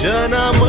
जन्म